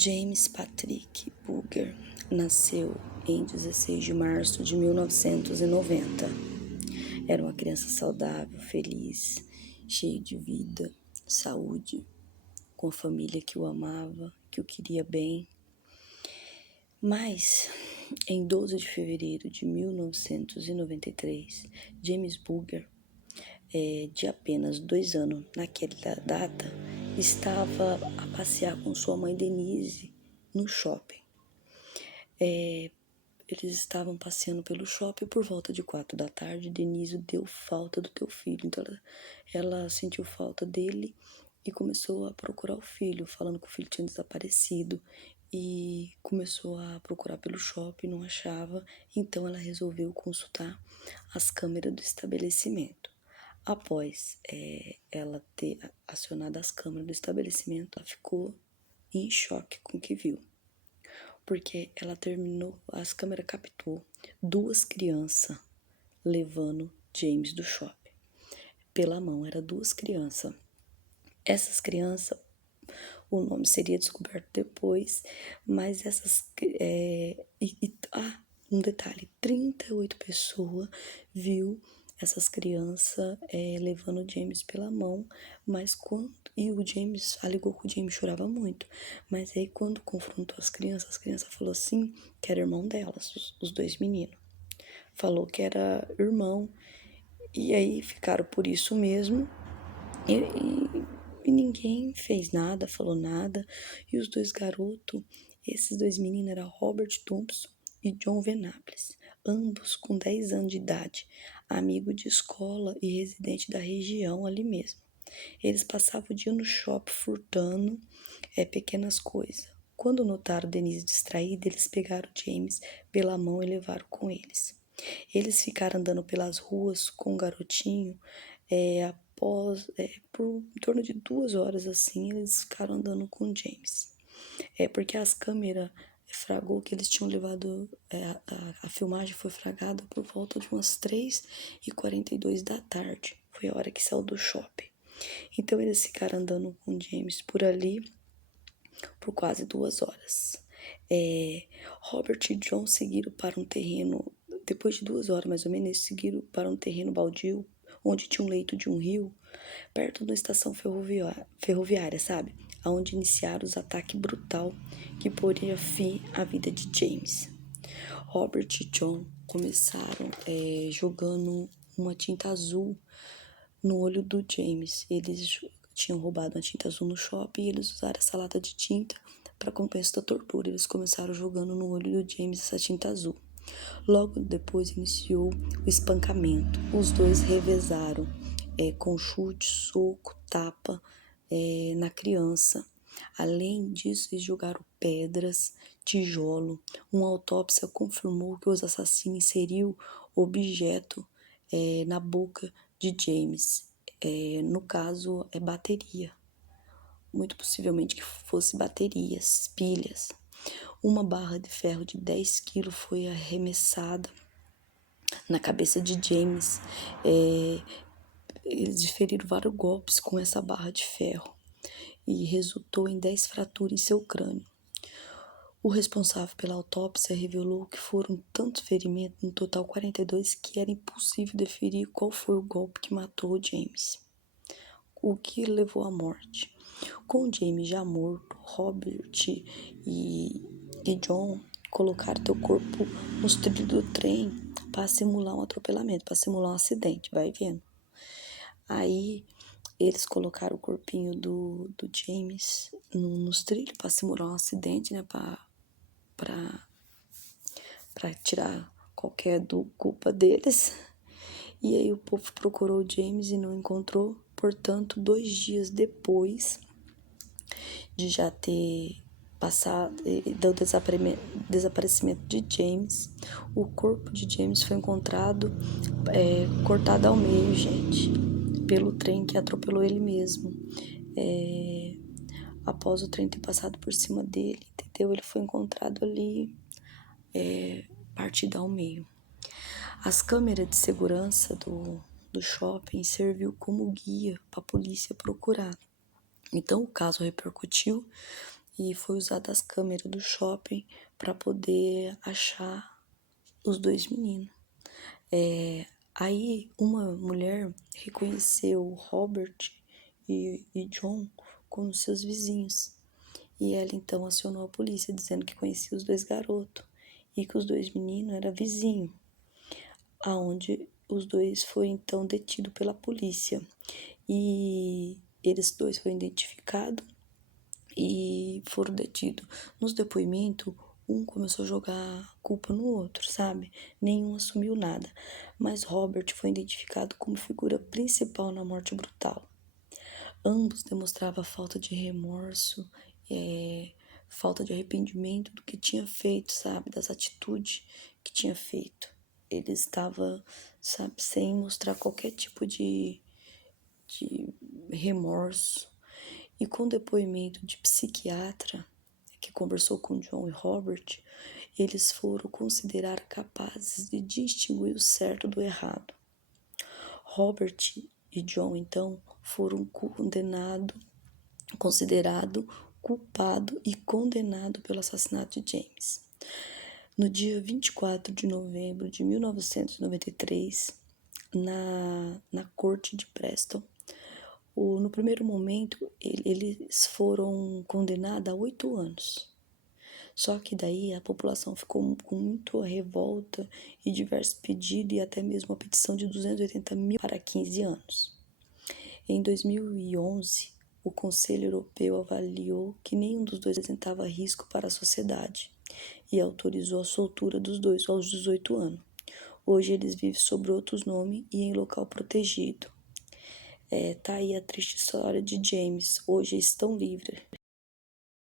James Patrick Booger nasceu em 16 de março de 1990. Era uma criança saudável, feliz, cheia de vida, saúde, com a família que o amava, que o queria bem. Mas, em 12 de fevereiro de 1993, James Booger, de apenas 2 anos naquela data, estava a passear com sua mãe Denise no shopping. Eles estavam passeando pelo shopping por volta de 4 da tarde. Denise deu falta do teu filho, então ela sentiu falta dele e começou a procurar o filho, falando que o filho tinha desaparecido, e começou a procurar pelo shopping, não achava, então ela resolveu consultar as câmeras do estabelecimento. Após ela ter acionado as câmeras do estabelecimento, ela ficou em choque com o que viu, porque ela terminou, as câmeras captou 2 crianças levando James do shopping pela mão. Era 2 crianças. Essas crianças, o nome seria descoberto depois, mas um detalhe, 38 pessoas viu essas crianças levando o James pela mão, e o James alegou que o James chorava muito, mas aí quando confrontou as crianças falou assim que era irmão delas, os 2 meninos. Falou que era irmão, e aí ficaram por isso mesmo, e ninguém fez nada, falou nada. E os 2 garotos, esses 2 meninos eram Robert Thompson e John Venables, ambos com 10 anos de idade, amigo de escola e residente da região ali mesmo. Eles passavam o dia no shopping furtando pequenas coisas. Quando notaram Denise distraída, eles pegaram James pela mão e levaram com eles. Eles ficaram andando pelas ruas com o garotinho, por em torno de 2 horas assim, eles ficaram andando com James. Porque as câmeras fragou que eles tinham levado, a filmagem foi fragada por volta de umas 3h42 da tarde. Foi a hora que saiu do shopping. Então eles ficaram andando com James por ali por quase 2 horas. Robert e John seguiram para um terreno, depois de 2 horas mais ou menos, eles seguiram para um terreno baldio, onde tinha um leito de um rio, perto da estação ferroviária, sabe? Onde iniciaram os ataques brutal que poria fim à vida de James. Robert e John começaram jogando uma tinta azul no olho do James. Eles tinham roubado uma tinta azul no shopping e eles usaram essa lata de tinta para compensar a tortura. Eles começaram jogando no olho do James essa tinta azul. Logo depois iniciou o espancamento. Os 2 revezaram com chute, soco, tapa na criança. Além disso, eles jogaram pedras, tijolo. Uma autópsia confirmou que os assassinos inseriram objeto na boca de James. No caso, bateria. Muito possivelmente que fosse baterias, pilhas. Uma barra de ferro de 10 quilos foi arremessada na cabeça de James. Eles feriram vários golpes com essa barra de ferro e resultou em 10 fraturas em seu crânio. O responsável pela autópsia revelou que foram tantos ferimentos, no total 42, que era impossível definir qual foi o golpe que matou o James, o que levou à morte. Com James já morto, Robert e John colocaram teu corpo nos trilhos do trem para simular um atropelamento, para simular um acidente, vai vendo. Aí eles colocaram o corpinho do James nos trilhos para simular um acidente, né, para tirar qualquer culpa deles. E aí o povo procurou o James e não encontrou. Portanto, 2 dias depois de já ter passado do desaparecimento de James, o corpo de James foi encontrado cortado ao meio, gente, pelo trem que atropelou ele mesmo. Após o trem ter passado por cima dele, entendeu? Ele foi encontrado ali partido ao meio. As câmeras de segurança do shopping serviu como guia para a polícia procurar. Então o caso repercutiu e foi usada as câmeras do shopping para poder achar os dois meninos. Aí uma mulher reconheceu Robert e John como seus vizinhos. E ela então acionou a polícia dizendo que conhecia os dois garotos e que os dois meninos eram vizinhos, aonde os dois foram então detidos pela polícia. E eles dois foram identificados e foram detidos. Nos depoimentos, um começou a jogar culpa no outro, sabe? Nenhum assumiu nada. Mas Robert foi identificado como figura principal na morte brutal. Ambos demonstravam falta de remorso, falta de arrependimento do que tinha feito, sabe? Das atitudes que tinha feito. Ele estava, sabe, sem mostrar qualquer tipo de remorso. E com depoimento de psiquiatra que conversou com John e Robert, eles foram considerados capazes de distinguir o certo do errado. Robert e John, então, foram considerado culpado e condenado pelo assassinato de James. No dia 24 de novembro de 1993, na corte de Preston, no primeiro momento, eles foram condenados a 8 anos. Só que daí a população ficou com muito revolta e diversos pedidos e até mesmo a petição de 280 mil para 15 anos. Em 2011, o Conselho Europeu avaliou que nenhum dos dois apresentava risco para a sociedade e autorizou a soltura dos dois aos 18 anos. Hoje eles vivem sob outros nomes e em local protegido. Tá aí a triste história de James. Hoje estão livres.